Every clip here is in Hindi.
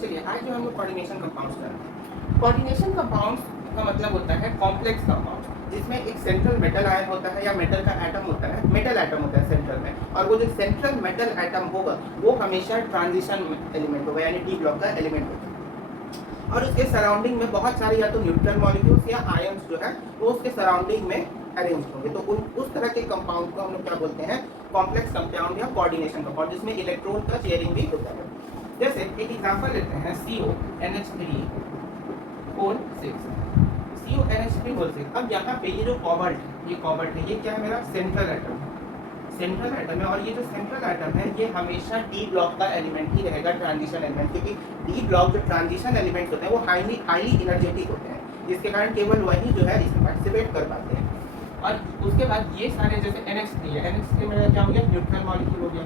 चलिए आज जो हम लोग कोऑर्डिनेशन कंपाउंड्स कर रहे हैं, कोऑर्डिनेशन कंपाउंड्स का मतलब होता है कॉम्प्लेक्स कंपाउंड, जिसमें एक सेंट्रल मेटल आयन होता है या मेटल का एटम होता है, मेटल एटम होता है सेंट्रल में, और वो जो सेंट्रल मेटल एटम होगा वो हमेशा ट्रांजिशन एलिमेंट होगा, यानी डी ब्लॉक का एलिमेंट होगा, और उसके सराउंडिंग में बहुत सारे या तो न्यूट्रल मॉलिक्यूल्स या आयंस जो है वो उसके सराउंडिंग में अरेंज होंगे। तो उस तरह के कंपाउंड को हम लोग क्या बोलते हैं, कॉम्प्लेक्स कंपाउंड या कोऑर्डिनेशन कंपाउंड, जिसमें इलेक्ट्रॉन का शेयरिंग भी होता है। जैसे एक एग्जांपल लेते हैं CONH3 CONH3 अब यहाँ पे ये जो कोबाल्ट है, ये क्या है, मेरा सेंट्रल एटम है, और ये जो सेंट्रल एटम है ये हमेशा डी ब्लॉक का एलिमेंट ही रहेगा, ट्रांजिशन एलिमेंट, क्योंकि डी ब्लॉक जो ट्रांजिशन एलिमेंट होते हैं वो हाईली एनर्जेटिक होते हैं, जिसके कारण केवल वही जो है इसमें पार्टिसिपेट कर पाते हैं। और उसके बाद ये सारे जैसे NH3 है, NH3 में क्या हो गया, न्यूट्रल मॉलिक्यूल हो गया,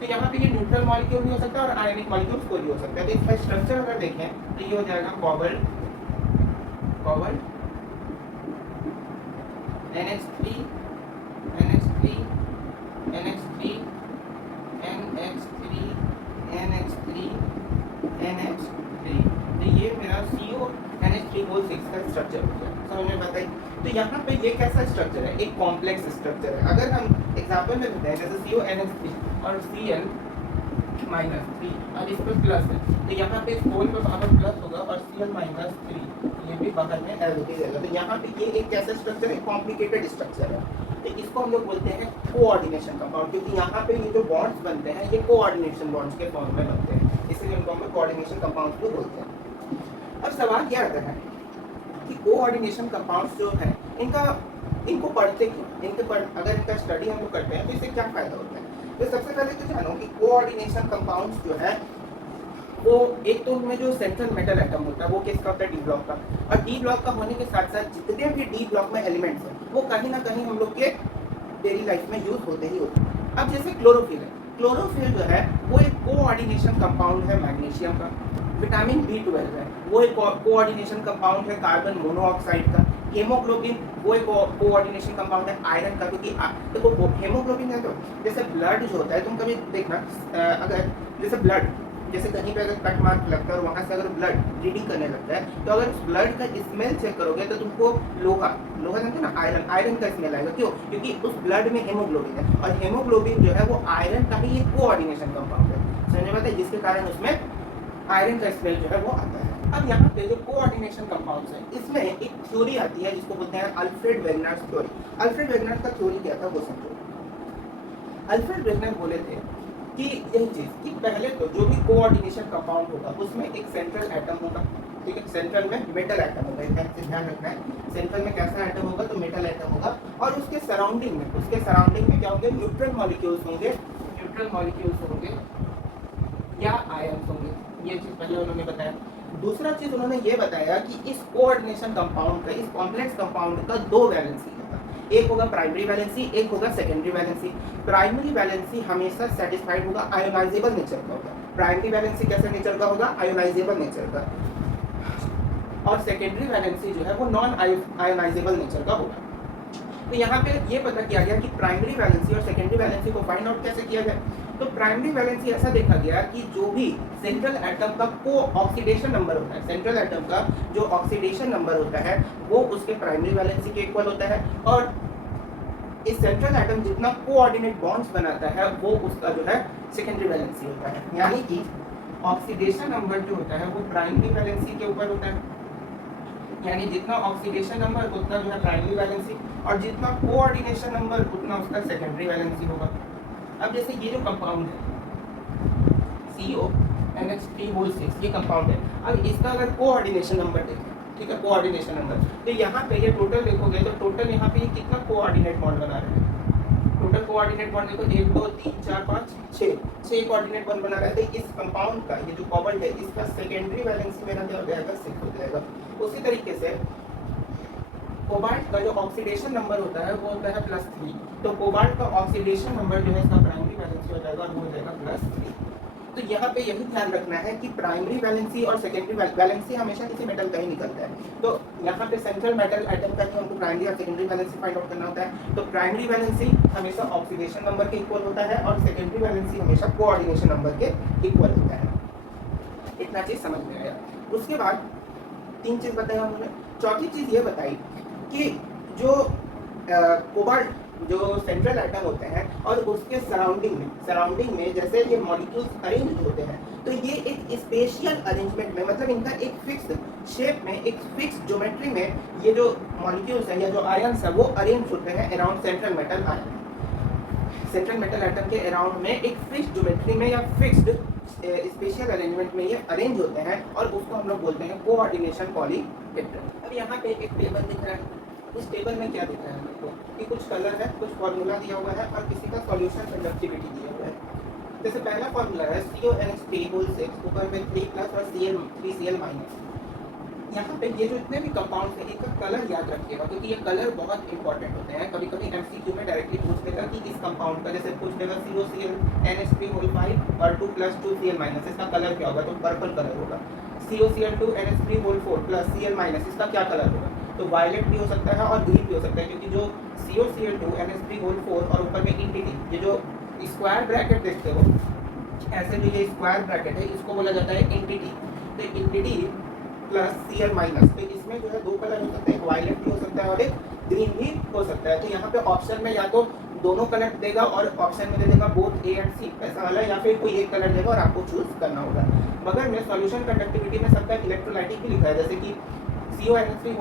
तो यहाँ पे ये न्यूट्रल मॉलिक्यूल भी हो सकता है और आयनिक मॉलिक्यूल्स कोई भी हो सकता है। तो इसका स्ट्रक्चर अगर देखें तो ये हो जाएगा cobalt NH3 NH3 NH3 NH3 NH3 NH3, तो ये मेरा CONH3 का स्ट्रक्चर हो गया, समझ में बताइए। तो यहाँ पे ये कैसा स्ट्रक्चर है, एक कॉम्प्लेक्स स्ट्रक्चर है। अगर हम एग्जांपल में बताएं जैसे CONH3 और Cl -3 और इस पर प्लस है, तो यहाँ पे इस पोल पे पावर प्लस होगा और Cl -3 ये भी बाहर में ऐड होते जाएगा। तो यहाँ पे ये एक कैसा स्ट्रक्चर है, कॉम्प्लिकेटेड स्ट्रक्चर है। तो इसको हम लोग बोलते हैं कोऑर्डिनेशन कंपाउंड, क्योंकि यहाँ पे ये जो बॉन्ड्स बनते हैं ये कोऑर्डिनेशन बॉन्ड्स के फॉर्म में बनते हैं, इसलिए इनको हम कोऑर्डिनेशन कंपाउंड्स भी बोलते हैं। अब सवाल क्या आता है कि कोऑर्डिनेशन कंपाउंड्स जो है इनको पढ़ते क्यों, अगर इनका स्टडी हम लोग करते हैं तो इससे क्या फायदा होता है। तो सबसे पहले तो जानो कि कोऑर्डिनेशन कंपाउंड्स जो है वो एक तो उनमें जो सेंट्रल मेटल एटम होता है वो किसका होता है, डी ब्लॉक का, और डी ब्लॉक का होने के साथ साथ जितने भी डी ब्लॉक में एलिमेंट्स हैं वो कहीं ना कहीं हम लोग के डेली लाइफ में यूज होते ही होते हैं। अब जैसे क्लोरोफिल जो है वो एक कोऑर्डिनेशन कंपाउंड है मैग्नीशियम का, विटामिन B12 है वो एक कोऑर्डिनेशन कंपाउंड है कार्बन मोनोऑक्साइड का, हेमोग्लोबिन वो एक कोऑर्डिनेशन कंपाउंड है आयरन का, क्योंकि देखो हेमोग्लोबिन है तो जैसे ब्लड जो होता है, तुम कभी देखना अगर जैसे कहीं पे अगर कट मार्क लगता है और वहाँ से अगर ब्लड ब्लीडिंग करने लगता है तो अगर उस ब्लड का स्मेल चेक करोगे तो तुमको लोहा जानते ना, आयरन का स्मेल आएगा। क्यों? क्योंकि उस ब्लड में हेमोग्लोबिन है, और हेमोग्लोबिन जो है वो आयरन का ही एक कोऑर्डिनेशन कंपाउंड है, समझ में आता है, जिसके कारण उसमें आयरन का स्मेल जो है वो आता है। अब यहाँ पे जो कोऑर्डिनेशन कंपाउंड्स है इसमें एक थ्योरी आती है जिसको बोलते हैं अल्फ्रेड वेगनर्स थ्योरी। अल्फ्रेड वेगनर का थ्योरी क्या था वो समझो। अल्फ्रेड वेगनर बोले थे कि यही चीज कि पहले तो जो भी कोऑर्डिनेशन कंपाउंड होगा उसमें एक सेंट्रल एटम होगा, ठीक है, सेंट्रल में मेटल एटम होगा, इसका ध्यान रखना है, सेंट्रल में कैसा एटम होगा तो मेटल एटम होगा, और उसके सराउंडिंग में क्या होंगे, न्यूट्रल मॉलिक्यूल्स होंगे या आयंस होंगे। ये चीज पहले उन्होंने बताया। दूसरा चीज उन्होंने ये बताया कि इस कोऑर्डिनेशन कंपाउंड का, इस कॉम्प्लेक्स कंपाउंड का दो वैलेंसी होगा, एक होगा प्राइमरी वैलेंसी, एक होगा सेकेंडरी वैलेंसी। प्राइमरी वैलेंसी हमेशा सेटिस्फाइड होगा, आयोनाइजेबल नेचर का होगा। प्राइमरी वैलेंसी कैसे नेचर का होगा, आयोनाइजेबल नेचर का, और सेकेंडरी वैलेंसी जो है वो नॉन आयोनाइजेबल नेचर का होगा। तो यहाँ पे ये पता किया गया कि प्राइमरी वैलेंसी और सेकेंडरी वैलेंसी को फाइंड आउट कैसे किया गया। तो प्राइमरी वैलेंसी ऐसा देखा गया कि जो भी सेंट्रल एटम का को ऑक्सीडेशन नंबर होता है, सेंट्रल एटम का जो ऑक्सीडेशन नंबर होता है वो उसके प्राइमरी वैलेंसी के इक्वल होता है, और इस सेंट्रल एटम जितना कोऑर्डिनेट बॉन्ड्स बनाता है वो उसका जो है सेकेंडरी वैलेंसी होता है। यानी कि ऑक्सीडेशन नंबर जो होता है वो प्राइमरी वैलेंसी के ऊपर होता है, यानी जितना ऑक्सीडेशन नंबर उतना जो है प्राइमरी वैलेंसी, और जितना कोऑर्डिनेशन नंबर उतना उसका सेकेंडरी वैलेंसी होगा। अब जैसे ये जो कंपाउंड है CONH3 ये कंपाउंड है, अब इसका अगर कोऑर्डिनेशन नंबर देखें, ठीक है, कोऑर्डिनेशन नंबर, तो यहाँ पे ये टोटल देखोगे तो टोटल यहाँ पे ये कितना कोऑर्डिनेट बॉन्ड बना रहे हैं, टोटल कोऑर्डिनेट बॉन्ड देखो 1 2 3 4 5 6 कोऑर्डिनेट बॉन्ड बना रहे थे। इस कंपाउंड का ये जो कोबाल्ट है इसका सेकेंडरी वैलेंसी मेरा क्या हो जाएगा, 6 हो जाएगा। उसी तरीके से कोबाल्ट का जो ऑक्सीडेशन नंबर होता है वो होता है +3, तो कोबाल्ट का ऑक्सीडेशन नंबर जो है इसका प्राइमरी वैलेंसी हो जाएगा और वो हो जाएगा +3। तो यहाँ पे यही ध्यान रखना है कि प्राइमरी वैलेंसी और सेकेंडरी वैलेंसी हमेशा किसी मेटल का ही निकलता है। तो यहाँ पे सेंट्रल मेटल एटम का ही हमको प्राइमरी और सेकेंडरी वैलेंसी फाइंड आउट करना होता है। तो प्राइमरी वैलेंसी हमेशा ऑक्सीडेशन नंबर के इक्वल होता है और सेकेंडरी वैलेंसी हमेशा कोऑर्डिनेशन नंबर के इक्वल होता है। इतना चीज़ समझ में आया। उसके बाद 3 चीज़ बताया उन्होंने। चौथी चीज़ ये बताई कि जो कोबाल्ट जो सेंट्रल एटम होते हैं और उसके सराउंडिंग में जैसे ये मॉलिक्यूल्स अरेंज होते हैं, तो ये एक स्पेशियल अरेंजमेंट में, मतलब इनका एक फिक्स शेप में, एक फिक्स ज्योमेट्री में ये जो मॉलिक्यूल्स हैं या जो आयन्स हैं वो अरेंज होते हैं around central metal ion. Central metal atom के अराउंड में एक फिक्स ज्योमेट्री में या फिक्स्ड स्पेशल अरेंजमेंट में ये अरेंज होते हैं और उसको हम लोग बोलते हैं कोऑर्डिनेशन पॉलीहेड्रल। अब यहाँ पे एक टेबल दिख रहा है। इस टेबल में क्या दिख रहा है हमको कि कुछ कलर है, कुछ फार्मूला दिया हुआ है और किसी का सॉल्यूशन कंडक्टिविटी दिया हुआ है। जैसे पहला फार्मूला है CONH3 ऊपर में 3+ और Cl3Cl-। यहाँ पे ये जो इतने भी कंपाउंड्स हैं इनका कलर याद रखिएगा, क्योंकि ये कलर बहुत इंपॉर्टेंट होते हैं। कभी कभी MCQ में डायरेक्टली पूछ देगा कि इस कंपाउंड का, जैसे पूछ देगा COCl_NH3 और 2+2Cl-, इसका कलर क्या होगा, तो पर्पल कलर होगा। COCl2NH3 Cl- इसका क्या कलर होगा, तो वायलेट भी हो सकता है और ग्रीन भी हो सकता है, क्योंकि जो COCl2NH3 और ऊपर में इंटिटी, ये जो स्क्वायर ब्रैकेट देखते हो, ऐसे जो ये स्क्वायर ब्रैकेट है इसको बोला जाता है इंटिटी। तो इंटिटी प्लस Cl-, तो इसमें जो है दो कलर हो सकते हैं, एक वायलेट भी हो सकता है और एक ग्रीन भी हो सकता है। तो यहाँ पे ऑप्शन में या तो दोनों कलर देगा और ऑप्शन में दे देगा बोथ A and C ऐसा वाला, या फिर कोई एक कलर देगा और आपको चूज करना होगा। मगर में सॉल्यूशन कंडक्टिविटी में सबका इलेक्ट्रोलाइटिक भी लिखा है, जैसे कि CONH3 3 +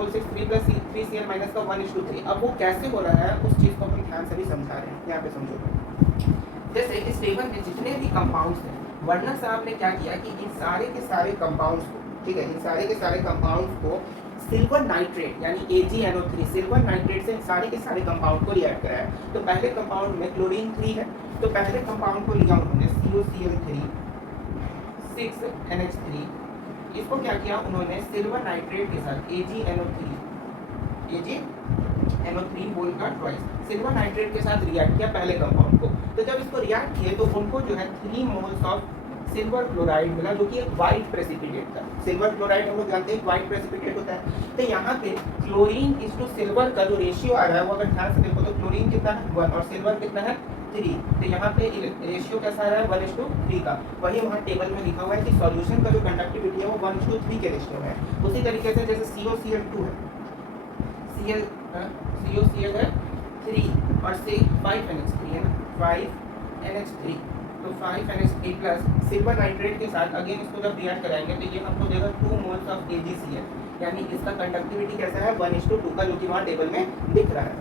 3Cl- का 1:3। अब वो कैसे हो रहा है उस चीज़ को हम ध्यान से भी समझा रहे हैं। यहाँ पे समझो, जैसे इस टेबल में जितने भी कंपाउंड्स हैं, वर्नर साहब ने क्या किया कि इन सारे के सारे कंपाउंड्स को, ठीक है, इन सारे के सारे कंपाउंड्स को सिल्वर नाइट्रेट यानी AgNO3 सिल्वर नाइट्रेट से इन सारे के सारे कंपाउंड को रिएक्ट कराया। तो पहले कंपाउंड में क्लोरीन 3 है, तो पहले कंपाउंड को लिया उन्होंने COCl3 6NH3, इसको क्या किया उन्होंने सिल्वर नाइट्रेट के साथ AgNO3 होल का ट्वाइस सिल्वर नाइट्रेट के साथ रिएक्ट किया पहले कंपाउंड को। तो जब इसको रिएक्ट किए तो उनको जो है 3 मोल्स ऑफ सिल्वर क्लोराइड मिला, जो कि एक वाइट प्रेसिपिटेट था। सिल्वर क्लोराइड हम लोग जानते हैं वाइट प्रेसिपिटेट होता है। तो यहाँ पे क्लोरीन इस टू सिल्वर का जो रेशियो आ रहा है वो अगर ध्यान से देखो तो क्लोरीन कितना है 1 और सिल्वर कितना है 3। तो यहाँ पे रेशियो कैसा आ रहा है 1:3 का। वही वहाँ टेबल में लिखा हुआ है कि सॉल्यूशन का जो कंडक्टिविटी है वो 1:3 के रेशियो में है। उसी तरीके से जैसे COCl2 है, COCl है 3 और 5NH3 है ना, 5NH3, तो 5NH3 प्लस सिल्वर नाइट्रेट के साथ अगेन इसको जब रिएक्ट कराएंगे तो ये हमको देगा 2 मोल्स ऑफ AgCl, यानी इसका कंडक्टिविटी कैसा है 1:2 का, जो कि वहाँ टेबल में दिख रहा है।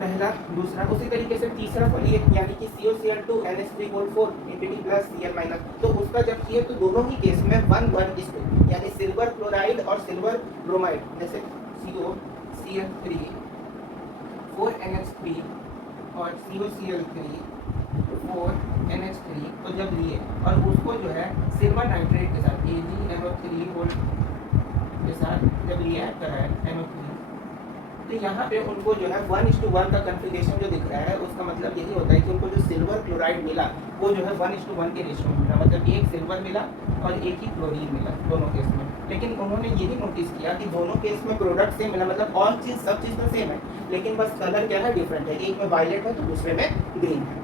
पहला, दूसरा, उसी तरीके से तीसरा बोलिए, यानी कि COCl2NH3 इंटिटी प्लस Cl-, तो उसका जब किए तो दोनों ही केस में 1:1, यानी सिल्वर क्लोराइड और सिल्वर ब्रोमाइड, जैसे COCl3 4NH3 और COCl3 4NH3 तो जब लिए और उसको जो है सिल्वर नाइट्रेट के साथ AgNO3 होल के साथ जब रिएक्ट करा है NO3, तो यहाँ पे उनको जो है 1:1 का कन्फिगरेशन जो दिख रहा है उसका मतलब यही होता है कि उनको जो सिल्वर क्लोराइड मिला वो जो है 1:1 के रेशियो में मिला, मतलब एक सिल्वर मिला और एक ही क्लोरीन मिला दोनों केस में। लेकिन उन्होंने ये भी नोटिस किया कि दोनों केस में प्रोडक्ट सेम मिला, मतलब और चीज़ सब चीज़ तो सेम है, लेकिन बस कलर क्या है डिफरेंट है, एक में वायलेट है तो दूसरे में ग्रीन है।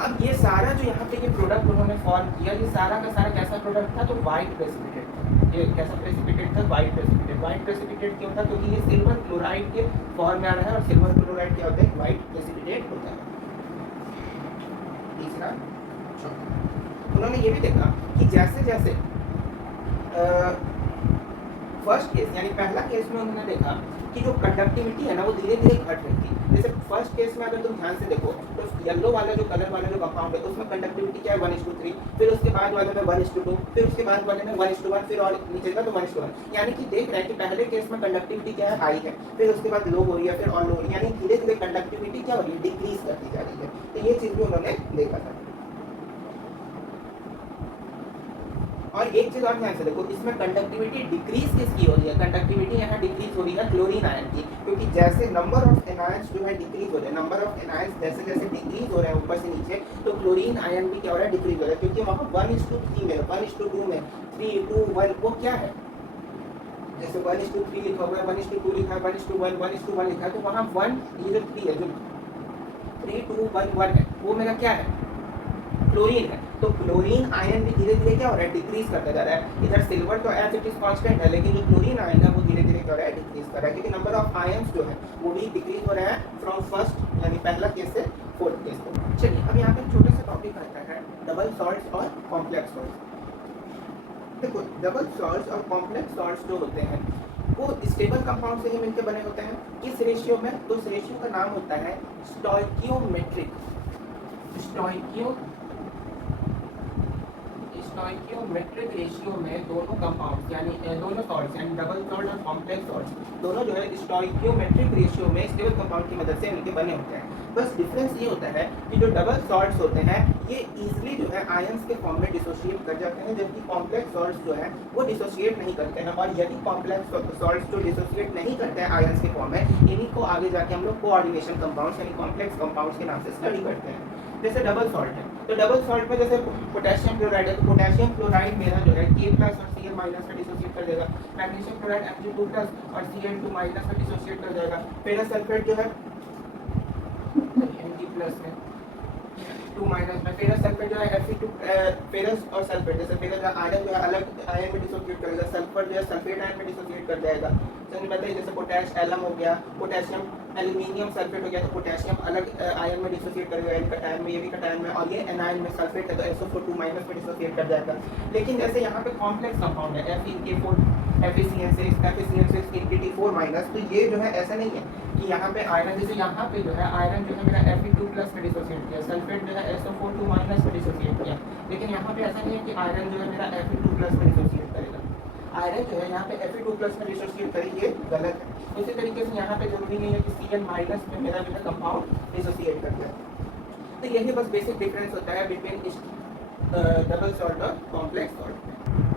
अब ये सारा जो यहाँ पे ये प्रोडक्ट उन्होंने फॉर्म किया, ये सारा का सारा कैसा प्रोडक्ट था, तो वाइट प्रेसिपिटेट था। ये कैसा प्रेसिपिटेट था, वाइट प्रेसिपिटेट। वाइट प्रेसिपिटेट क्यों था, क्योंकि ये सिल्वर क्लोराइड के फॉर्म में आ रहा है और सिल्वर क्लोराइड क्या होता है, वाइट प्रेसिपिटेट होता है। तीसरा, उन्होंने ये भी देखा कि जैसे जैसे फर्स्ट केस यानी पहला केस में उन्होंने देखा कि जो कंडक्टिविटी है ना वो धीरे धीरे घट रही थी। जैसे फर्स्ट केस में अगर तुम ध्यान से देखो तो येलो वाला जो कलर वाला जो कंपाउंड है उसमें कंडक्टिविटी क्या है 1:3, फिर उसके बाद वाले में 1:2, फिर उसके बाद वाले में 1:1, फिर और नीचे का तो 1:1, यानी कि देख रहे हैं कि पहले केस में कंडक्टिविटी क्या है हाई है, फिर उसके बाद लो हो रही है, फिर और लो हो रही है, यानी धीरे धीरे कंडक्टिविटी क्या हो रही है डिक्रीज करती जा रही है। तो ये चीज़ भी उन्होंने देखा था। और एक चीज और ध्यान से देखो, इसमें कंडक्टिविटी डिक्रीज किसकी हो रही है, कंडक्टिविटी यहाँ डिक्रीज हो रही है क्लोरीन आयन की, क्योंकि जैसे नंबर ऑफ एनायंस जो है डिक्रीज हो रहे हैं, नंबर ऑफ एनायंस जैसे जैसे डिक्रीज हो रहे हैं ऊपर से नीचे, तो क्लोरीन आयन भी क्या हो रहा है डिक्रीज हो रहा है, क्योंकि वहाँ 1:3 में 1:2 में 3:2:1 वो क्या है, जैसे 1:3 लिखा हुआ है, 1:2 लिखा है, 1:1 1:1 लिखा है, तो वहाँ 1 ये जो 3 है जो 3:2:1 है वो मेरा क्या है क्लोरीन है। तो क्लोरीन आयन भी धीरे धीरे क्या हो रहा है, डिक्रीज करता जा रहा है। इधर सिल्वर तो एज इट इज कांस्टेंट है, लेकिन जो क्लोरीन आयन है वो धीरे धीरे क्या हो रहा है, डिक्रीज कर रहा है, क्योंकि नंबर ऑफ आयन्स जो है वो भी डिक्रीज हो रहा है फ्रॉम फर्स्ट यानी पहला केस से फोर्थ केस को। चलिए अब यहाँ पे छोटे से टॉपिक आता है डबल सॉल्ट्स और कॉम्प्लेक्स सॉल्ट्स। देखो डबल सॉल्ट्स और कॉम्प्लेक्स सॉल्ट्स जो होते हैं वो स्टेबल कंपाउंड से ही मिलकर बने होते हैं। किस रेशियो में, तो उस रेशियो का नाम होता है स्टोइकियोमेट्रिक। स्टोइकियोमेट्रिक रेशियो में दोनों कंपाउंड्स यानी दोनों सॉल्ट्स यानी डबल सॉल्ट और कॉम्प्लेक्स सॉल्ट्स दोनों जो है स्टोइकियोमेट्रिक रेशियो में स्टेबल कंपाउंड की मदद से मिलकर बने होते हैं। बस डिफरेंस ये होता है कि जो डबल सॉल्ट्स होते हैं ये इजीली जो है आयंस के फॉर्म में डिसोशिएट कर जाते हैं, जबकि कॉम्प्लेक्स सॉल्ट्स जो है वो डिसोशिएट नहीं करते हैं। और यदि कॉम्प्लेक्स सॉल्ट्स जो डिसोशिएट नहीं करते हैं आयंस के फॉर्म में, इन्हीं को आगे जाके हम लोग कोऑर्डिनेशन कंपाउंड्स यानी कॉम्प्लेक्स कंपाउंड्स के नाम से स्टडी करते हैं। जैसे डबल सॉल्ट है, तो डबल सॉल्ट में जैसे पोटेशियम क्लोराइड है, तो पोटेशियम क्लोराइड मेरा जो है K प्लस और Cl माइनस का डिसोशिएट कर देगा। मैग्नीशियम क्लोराइड Mg2 प्लस और Cl2 माइनस का डिसोशिएट कर जाएगा। फेरस सल्फेट जो है Mg प्लस में 2 माइनस में, फेरस सल्फेट जो है Fe2 फेरस और सल्फेट, जैसे फेरस आयन जो है अलग आयन में डिसोशिएट करेगा, सल्फर जो है सल्फेट आयन में डिसोशिएट कर जाएगा। तो बताइए जैसे पोटेश एलम हो गया, पोटेशियम एल्यूमिनियम सल्फेट हो गया, तो पोटेशियम अलग आयन में डिसोशिएट करेगा, एन कटायन में, ये भी कटायन में, और ये एनायन में सल्फेट है तो SO4 2 माइनस में डिसोशिएट कर जाएगा। लेकिन जैसे यहाँ पे कॉम्प्लेक्स कंपाउंड है FeK4 FeCN6 NPT4 माइनस, तो ये जो है ऐसा नहीं है कि यहाँ पे आयरन, जैसे यहाँ पे जो है आयरन जो है मेरा Fe2 प्लस में डिसोशिएट किया, सल्फेट जो है SO4 2 माइनस में डिसोशिएट किया, लेकिन यहाँ पे ऐसा नहीं है कि आयरन जो है मेरा Fe2 प्लस में डिसोशिएट करेगा। आयरन जो है यहाँ पे Fe2 प्लस में डिसोशिएट करे, ये गलत है। उसी तरीके से यहाँ पे जरूरी नहीं है कि Cn माइनस में मेरा जो है कंपाउंड डिसोशिएट कर जाए। तो यही बस बेसिक डिफरेंस होता है बिटवीन डबल सॉल्ट और कॉम्प्लेक्स सॉल्ट।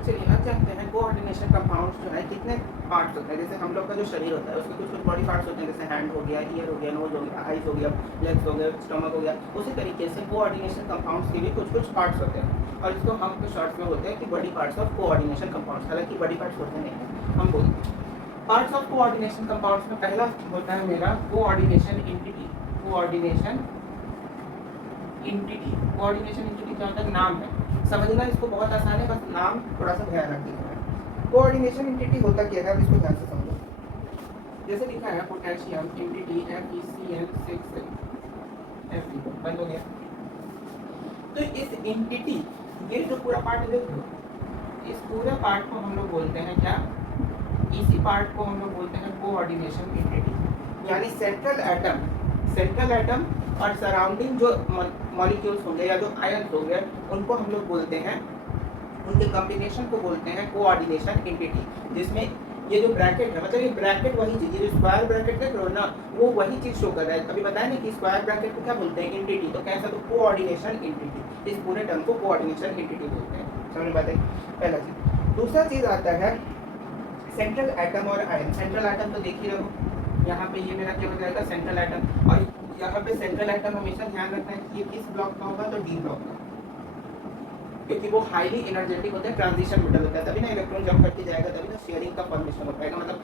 चलिए अब जानते हैं कोऑर्डिनेशन कंपाउंड्स जो है कितने पार्ट्स होते हैं। जैसे हम लोग का जो शरीर होता है उसके कुछ कुछ बॉडी पार्ट्स होते हैं, जैसे हैंड हो गया, ईयर हो गया, नोज हो गया, आइज हो गया, लेग्स हो गया, स्टमक हो गया। उसी तरीके से कोऑर्डिनेशन कंपाउंड्स के भी कुछ कुछ पार्ट्स होते हैं, और इसको हम कुछ शॉर्ट्स में होते हैं कि body parts of coordination compounds. हालांकि बॉडी पार्ट्स होते नहीं हैं, हम बोलते हैं पार्ट्स ऑफ कोऑर्डिनेशन कंपाउंड्स में पहला होता है मेरा कोऑर्डिनेशन एंटिटी। कोऑर्डिनेशन एंटिटी क्या होता है, नाम है, समझना इसको बहुत आसान है, बस नाम थोड़ा सा ध्यान रखिएगा। कोऑर्डिनेशन एंटिटी होता क्या है, अब इसको ध्यान से समझो। जैसे लिखा है पोटेशियम एंटिटी FeCN6 Fe बंद हो गया। तो इस एंटिटी, ये जो पूरा पार्ट देख लो, इस पूरे पार्ट को हम लोग बोलते हैं क्या, इसी पार्ट को हम लोग बोलते हैं कोऑर्डिनेशन एंटिटी। यानी सेंट्रल एटम और सराउंडिंग जो मॉलिक्यूल्स होंगे या जो आयन्स होंगे उनको हम लोग बोलते हैं, उनके कॉम्बिनेशन को बोलते हैं कोऑर्डिनेशन एंटिटी। जिसमें ये जो ब्रैकेट है, मतलब ये ब्रैकेट वही चीज़, ये जो स्क्वायर ब्रैकेट देख रहे हो ना, वो वही चीज़ शो कर रहा है। अभी बताया ना कि स्क्वायर ब्रैकेट को क्या बोलते हैं, एंटिटी। तो कैसा, तो कोऑर्डिनेशन एंटिटी, इस पूरे टर्म को कोऑर्डिनेशन एंटिटी बोलते हैं। समझ में बात है, पहला चीज़। दूसरा चीज़ आता है सेंट्रल एटम और आयन। सेंट्रल एटम तो देख ही रहो, यहाँ पे ये मेरा क्या हो जाएगा, सेंट्रल एटम। और यहाँ पे सेंट्रल एटम हमेशा ध्यान रखना है कि ये किस ब्लॉक का होगा, तो डी ब्लॉक का, क्योंकि वो हाईली एनर्जेटिक होता है, ट्रांजिशन मेटल होता है, तभी ना इलेक्ट्रॉन जंप करके जाएगा, तभी ना शेयरिंग का फॉर्मेशन हो पाएगा। मतलब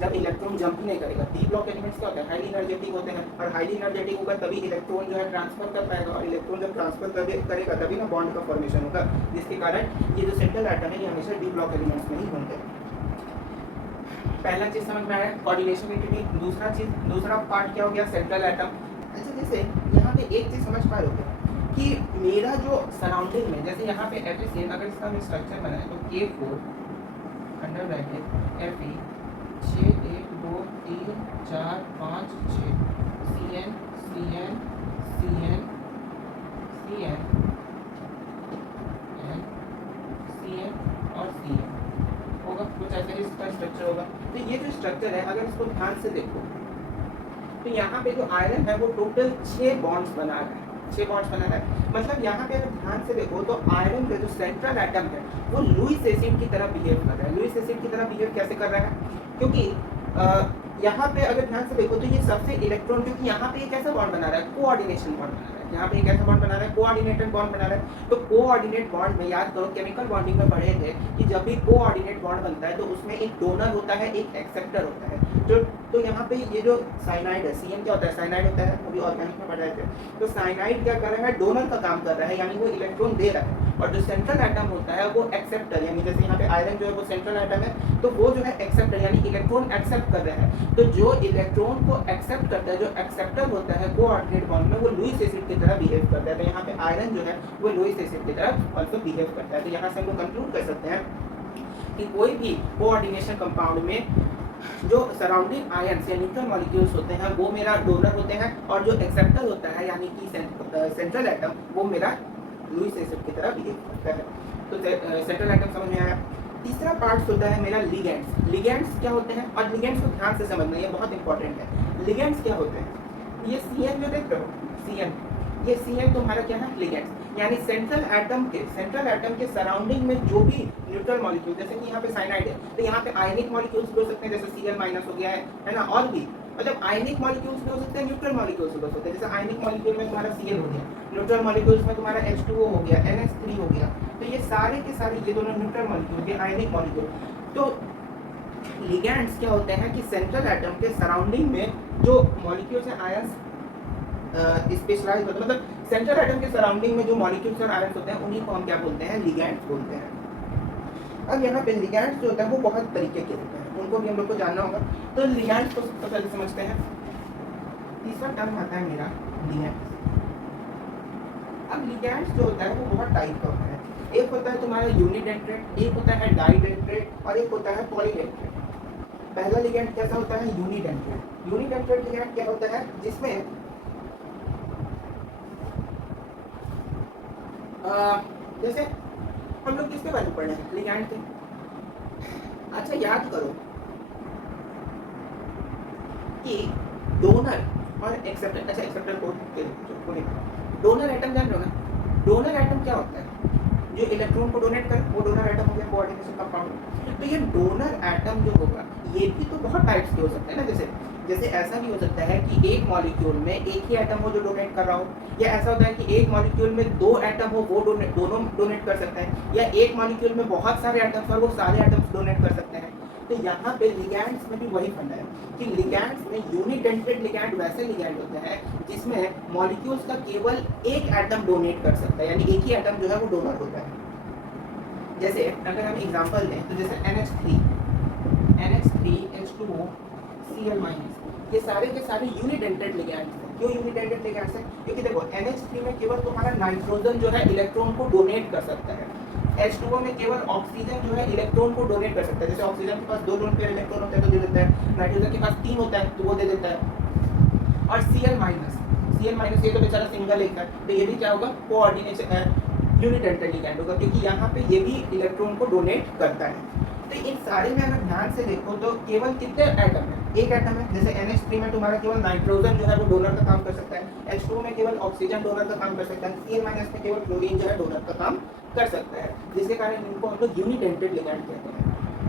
जब इलेक्ट्रॉन जंप ही नहीं करेगा, डी ब्लॉक एलिमेंट्स क्या होते हैं, हाईली एनर्जेटिक होते हैं, और हाईली एनर्जेटिक होगा तभी इलेक्ट्रॉन जो है ट्रांसफर कर पाएगा, और इलेक्ट्रॉन जब ट्रांसफर करेगा तभी ना बॉन्ड का फॉर्मेशन होगा, जिसके कारण ये जो सेंट्रल एटम है ये हमेशा डी ब्लॉक एलिमेंट्स में ही होंगे। पहला चीज समझ में आया, कोऑर्डिनेशन एंटिटी। दूसरा पार्ट क्या हो गया, सेंट्रल एटम। अच्छा, जैसे यहाँ पे एक चीज समझ पा रहे हो कि मेरा जो सराउंडिंग में, जैसे यहाँ पे FeCN, अगर इसका मैं स्ट्रक्चर बनाए तो K4 under bracket Fe 6 1 2 3 4 5 6 CN CN CN CN CN और CN होगा, कुछ ऐसे ही इसका स्ट्रक्चर होगा। तो ये जो स्ट्रक्चर है, अगर इसको ध्यान से देखो तो यहाँ पे जो आयरन है वो टोटल 6 बॉन्ड्स बना रहा है, 6 बॉन्ड्स बना रहा है। मतलब यहाँ पे अगर ध्यान से देखो तो आयरन का जो सेंट्रल एटम है वो लुईस एसिड की तरह बिहेव कर रहा है। लुईस एसिड की तरह बिहेव कैसे कर रहा है, क्योंकि यहाँ पे अगर ध्यान से देखो तो ये सबसे इलेक्ट्रॉन, क्योंकि यहाँ पे एक ऐसा बॉन्ड बना रहा है, कोऑर्डिनेशन बॉन्ड बना रहा है, यहाँ पे एक ऐसा बॉन्ड बना रहा है, कोऑर्डिनेटेड बॉन्ड बना रहा है। तो कोऑर्डिनेट बॉन्ड में याद करो केमिकल बॉन्डिंग में पढ़े थे कि जब भी कोऑर्डिनेट बॉन्ड बनता है तो उसमें एक डोनर होता है, एक एक्सेप्टर होता है। तो यहाँ पे ये जो साइनाइड है, CN क्या होता है, साइनाइड होता है, अभी ऑर्गेनिक में पढ़ रहे थे। तो साइनाइड क्या कर रहा है, डोनर का काम कर रहा है, यानी वो इलेक्ट्रॉन दे रहा है। और जो सेंट्रल एटम होता है वो एक्सेप्टर, यानी जैसे यहाँ पे आयरन जो है वो सेंट्रल एटम है, तो वो जो है एक्सेप्टर यानी इलेक्ट्रॉन एक्सेप्ट कर रहा है। तो जो इलेक्ट्रॉन को एक्सेप्ट करता है, जो एक्सेप्टर होता है कोऑर्डिनेट बॉन्ड में, वो लुईस एसिड की तरह बिहेव करता है। तो यहाँ पे आयरन जो है वो लुईस एसिड की तरह ऑल्सो बिहेव करता है। तो यहाँ से हम लोग कंक्लूड कर सकते हैं कि कोई भी कोऑर्डिनेशन कंपाउंड में जो सराउंडिंग आयंस या न्यूट्रल मॉलिक्यूल्स होते हैं वो मेरा डोनर होते हैं, और जो एक्सेप्टर होता है यानी कि सेंट्रल एटम वो मेरा लुईस एसिड की तरह बिहेव करता है। तो सेंट्रल एटम समझ में आया। तीसरा पार्ट होता है मेरा लिगेंड्स। लिगेंड्स क्या होते हैं, और लिगेंड्स को ध्यान से समझना, ये बहुत इंपॉर्टेंट है। लिगेंड्स क्या होते हैं, ये CN जो देख रहे हो, CN, ये CN तुम्हारा क्या है, लिगेंड्स, यानी सेंट्रल एटम के सराउंडिंग में जो भी न्यूट्रल मॉलिक्यूल, जैसे कि यहाँ पे साइनाइड है तो यहाँ पे आयनिक मॉलिक्यूल्स भी हो सकते हैं, जैसे Cl- हो गया है ना, और भी मतलब आयनिक मॉलिक्यूल्स भी हो सकते हैं, न्यूट्रल मॉलिक्यूल्स भी हो सकते हैं। जैसे आयनिक मॉलिक्यूल में तुम्हारा Cl हो गया, न्यूट्रल मॉलिक्यूल्स में तुम्हारा H2O हो गया, NH3 हो गया। तो ये सारे के सारे ये दोनों न्यूट्रल मॉलिक्यूल, ये आयनिक मॉलिक्यूल। तो लिगैंड्स क्या होते हैं कि सेंट्रल एटम के सराउंडिंग में जो मॉलिक्यूल्स हैं, आयंस स्पेशलाइज होते हैं, मतलब सेंट्रल एटम के सराउंडिंग में जो मॉलिक्यूल्स और आयंस होते हैं उन्हीं को हम क्या बोलते हैं, लिगैंड्स बोलते हैं। अब यहाँ पे लिगैंड्स जो होते हैं वो बहुत तरीके के होते हैं, उनको भी हम लोग को जानना होगा। तो लिगैंड्स को सबसे पहले समझते हैं। तीसरा टर्म आता है मेरा लिगैंड्स। अब लिगैंड्स जो होता है वो बहुत टाइप का होता है। एक होता है तुम्हारा यूनिडेंट्रेट, एक होता है डाइडेंट्रेट, और एक होता है पॉलीडेंट्रेट। पहला लिगैंड कैसा होता है, यूनिडेंट्रेट। यूनिडेंट्रेट लिगैंड क्या होता है, जिसमें जैसे हम लोग किसके बारे में पढ़ रहे हैं, लिगैंड के। अच्छा याद करो कि डोनर और एक्सेप्टर, अच्छा एक्सेप्टर को डोनर एटम जान रहे हो ना, डोनर एटम क्या होता है, जो इलेक्ट्रॉन को डोनेट करे वो डोनर एटम हो गया, कोऑर्डिनेशन कंपाउंड। तो ये डोनर एटम जो होगा ये भी तो बहुत टाइप्स के हो सकते हैं ना, जैसे ऐसा भी हो सकता है कि एक मॉलिक्यूल में एक ही एटम हो जो डोनेट कर रहा हो, या ऐसा होता है कि एक मॉलिक्यूल में दो एटम हो वो दोनों डोनेट कर सकते हैं, या एक मॉलिक्यूल में बहुत सारे एटम्स और वो सारे एटम्स डोनेट कर सकते हैं। तो यहाँ पे लिगैंड्स में भी वही फंडा है कि लिगैंड्स में यूनिडेंटेड लिगैंड वैसे लिगैंड होते हैं जिसमें मॉलिक्यूल्स का केवल एक एटम डोनेट कर सकता है, यानी एक ही एटम जो है वो डोनर होता है। जैसे अगर हम एग्जांपल दें तो जैसे NH3 H2O Cl-, ये सारे के सारे यूनिडेंटेड लिगैंड्स हैं। क्यों यूनिडेंटेड लिगैंड्स हैं, क्योंकि देखो NH3 में केवल तुम्हारा नाइट्रोजन जो है इलेक्ट्रॉन को डोनेट कर सकता है, H2O में केवल ऑक्सीजन जो है इलेक्ट्रॉन को डोनेट कर सकता है। जैसे ऑक्सीजन के पास 2 लोन पेयर इलेक्ट्रॉन होता है तो दे देता है, नाइट्रोजन के पास 3 होता है तो वो दे देता है। और Cl- ये तो बेचारा सिंगल एक है, तो ये भी क्या होगा, कोऑर्डिनेशन यूनिडेंटेड लिगैंड होगा, क्योंकि यहाँ पे ये भी इलेक्ट्रॉन को डोनेट करता है। तो इन सारे में अगर ध्यान से देखो तो केवल कितने एटम है, एक एटम है। जैसे NH3 में तुम्हारा केवल नाइट्रोजन जो है वो डोनर का काम कर सकता है, H2O में केवल ऑक्सीजन डोनर का काम कर सकता है, Cl- में केवल क्लोरीन जो है डोनर का काम कर सकता है, जिसके कारण इनको हम लोग यूनिडेंटेड लिगैंड कहते हैं।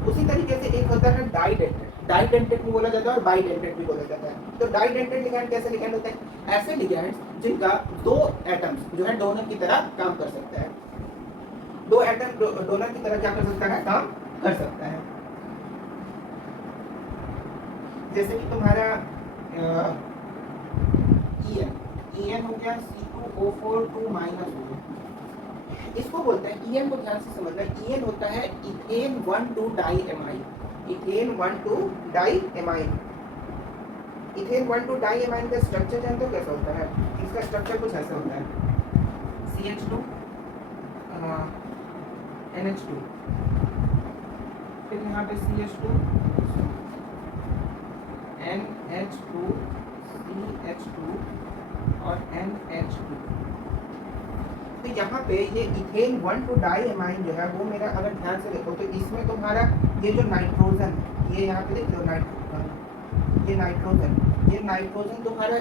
उसी तरीके से एक होता है डाइडेंटेड भी बोला जाता है और बाइडेंटेड भी बोला जाता है। तो डाइडेंटेड लिगैंड कैसे लिगैंड होते हैं, ऐसे लिगैंड्स जिनका दो एटम्स जो है डोनर की तरह काम कर सकता है, दो एटम डोनर की तरह क्या कर सकता है, काम कर सकता है। जैसे कि तुम्हारा EN हो गया C2O4 2- इसको बोलते हैं, EN को ध्यान से समझना, EN होता है ethane 1,2 diamine. Ethane 1,2 diamine, ethane 1,2 diamine का स्ट्रक्चर जानते हो कैसा होता है, इसका स्ट्रक्चर कुछ ऐसा होता है, CH2 NH2, फिर यहाँ पे CH2 NH2 CH2 और NH2। तो यहाँ पे ये इथेन 1,2 डाइएमाइन जो है वो मेरा, अगर ध्यान से देखो तो इसमें तुम्हारा ये जो नाइट्रोजन, ये यहाँ पे देख लो ये नाइट्रोजन तुम्हारा